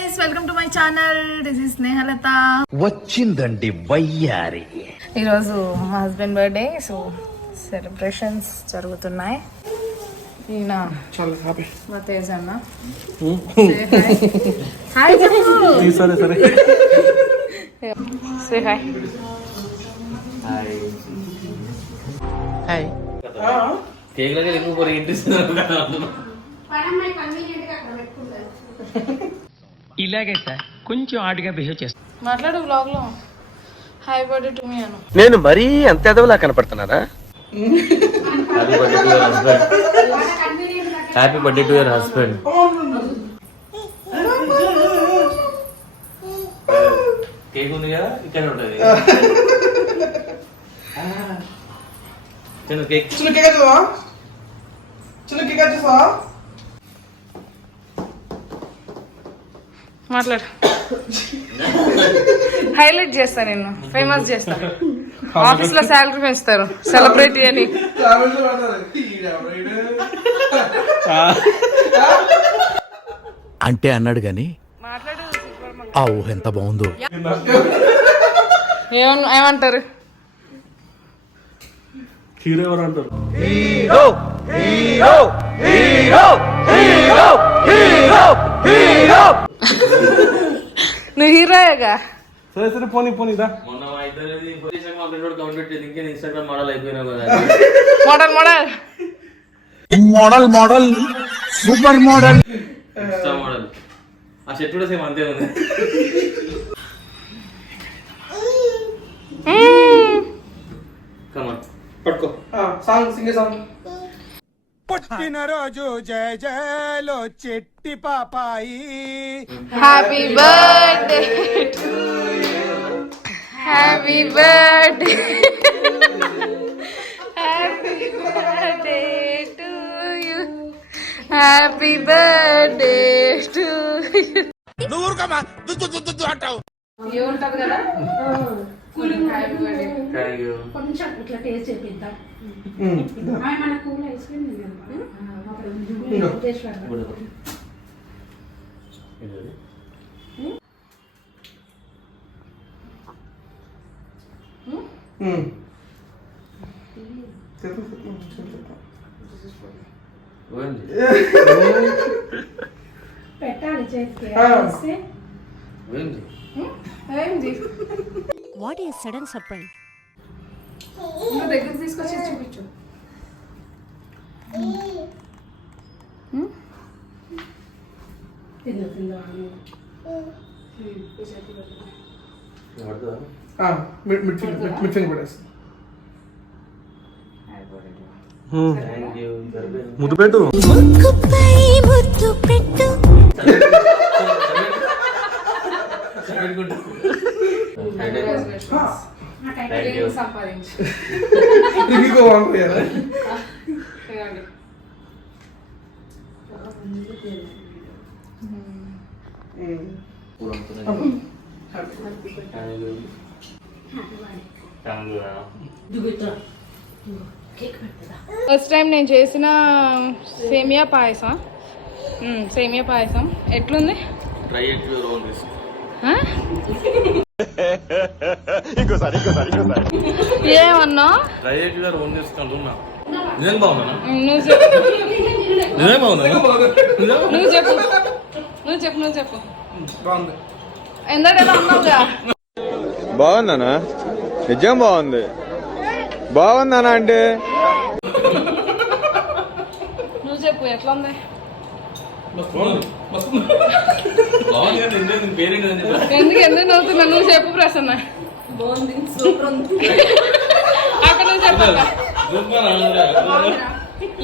guys, welcome to my channel. This is Snehalata. వచ్చిందండి వయ్యారి. ఈరోజు మా హస్బెండ్ బర్త్డే, సో సెలబ్రేషన్స్ జరుగుతున్నాయి. ఈయన మా తేజ అన్న. హాయ్ సరే సే హాయ్. హాయ్. కేక్ లగే ఎక్కువ కొరి ఇంట్రెస్ట్ ఇలాగే సార్ కొంచెం ఆడిగా బిహేవ్ చేస్తాను. మాట్లాడు వ్లాగ్ లో. Hi birthday to me Anu. నేను మరీ అంత ఎదవలా కనపడుతున్నారా? Happy birthday to your husband. Cake ఉంది కదా ఇక్కడ ఉంటుంది. చిన్న కేక్ మాట్లాడు. హైలైట్ చేస్తా, నిన్ను ఫేమస్ చేస్తా. ఆఫీస్ లో శాలరీ పెంచుతారు సెలబ్రిటీ అని. అంటే అన్నాడు గాని మాట్లాడు. ఆ ఊహ ఎంత బాగుందో. ఏమంటారు? హీరో ఎవరు అంటారు? Hero hero hero hero hero hero. నువ్వు హీరోయేగా. సరే పోనీ దా. మొన్న మా ఇద్దరిది మా ఫ్రెండ్ వాడు కౌంట్ పెట్టేది ఇంకా ఇన్స్టాగ్రామ్ మోడల్ అయిపోయినా కదా. Model super model insta model. ఆ షర్ట్ కూడా సేమ్ అంతే ఉంది. కమాన్ పట్టుకో. Song sing a song. పుట్టినరోజు జయ జయలో చెట్టి పాపాయి. Happy birthday to you. Happy birthday. Happy birthday to you. Happy birthday to you. నువ్వు ఊరుకోమా దుద్దు అంటావు. ఏముంటది కదా. Happy birthday. Thank you. కొంచెం ఇట్లా టేస్ట్ చేపిద్దాం. మన కూల్ ఐస్ క్రీమ్ పెట్టాలి చేతికి. What is sudden surprise? దగ్గర తీసుకొచ్చి చూపించు. ముద్దు పెట్టు. సంపాదించు. ఫస్ట్ టైం నేను చేసిన సేమియా పాయసం. ఎట్లుంది? Try it your own risk. ఏమన్నా? Try it your own risk అంటున్నా. నిజంగా బాగుందా? నువ్వు చెప్పు. నిజంగా బాగుందా? నువ్వు చెప్పు. ఎందుకంటే అన్నావుగా. బాగుందనా? నిజం బాగుంది. బాగుందనా అంటే నువ్వు చెప్పు ఎట్లా ఉంది? ఎందుకు నవ్వుతున్నా? నువ్వు చెప్పు ప్రసన్న. అక్కడ నువ్వు చెప్పట్లా.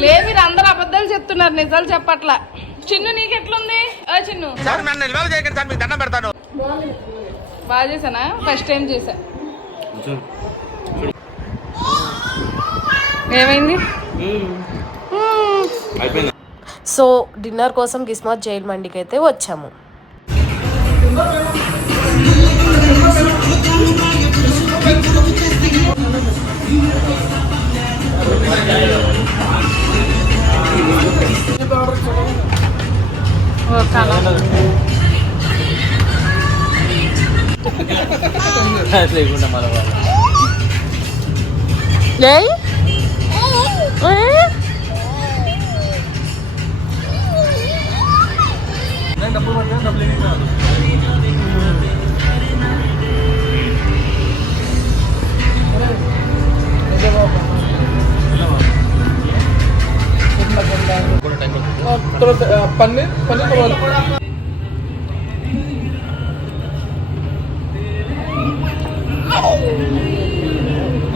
లేదు, మీరు అందరు అబద్ధాలు చెప్తున్నారు, నిజాలు చెప్పట్లా. చిన్ను నీకు ఎట్లుంది? చిన్ను బాగా చేసానా? ఫస్ట్ టైం చేసా. ఏమైంది? సో డిన్నర్ కోసం కిస్మత్ జైల్ మండికి అయితే వచ్చాము. లేకుండా మన వాళ్ళు డబ్బులు పట్టినా డబ్బులు ఏమి కాదు. పన్నీర్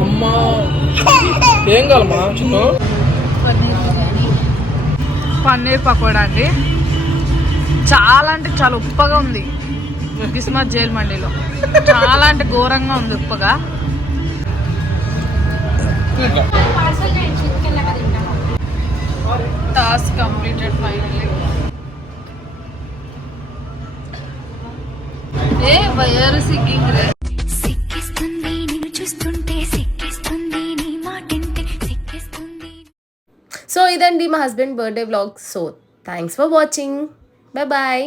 అమ్మా ఏం కావాలమ్మా చిన్న పన్నీర్ పకోడా అండి. చాలా అంటే చాలా ఉప్పగా ఉంది కిస్మత్ జైల్ మండీలో. చాలా అంటే ఘోరంగా ఉంది ఉప్పగా. Task completed finally. ఏ వయరు సిగ్గింగ్ రే. సిక్కిస్తుంది నిన్ను చూస్తుంటే, సిక్కిస్తుంది నీ మాటింటే, సిక్కిస్తుంది. సో ఇదండి మా husband birthday vlog. So thanks for watching. Bye bye.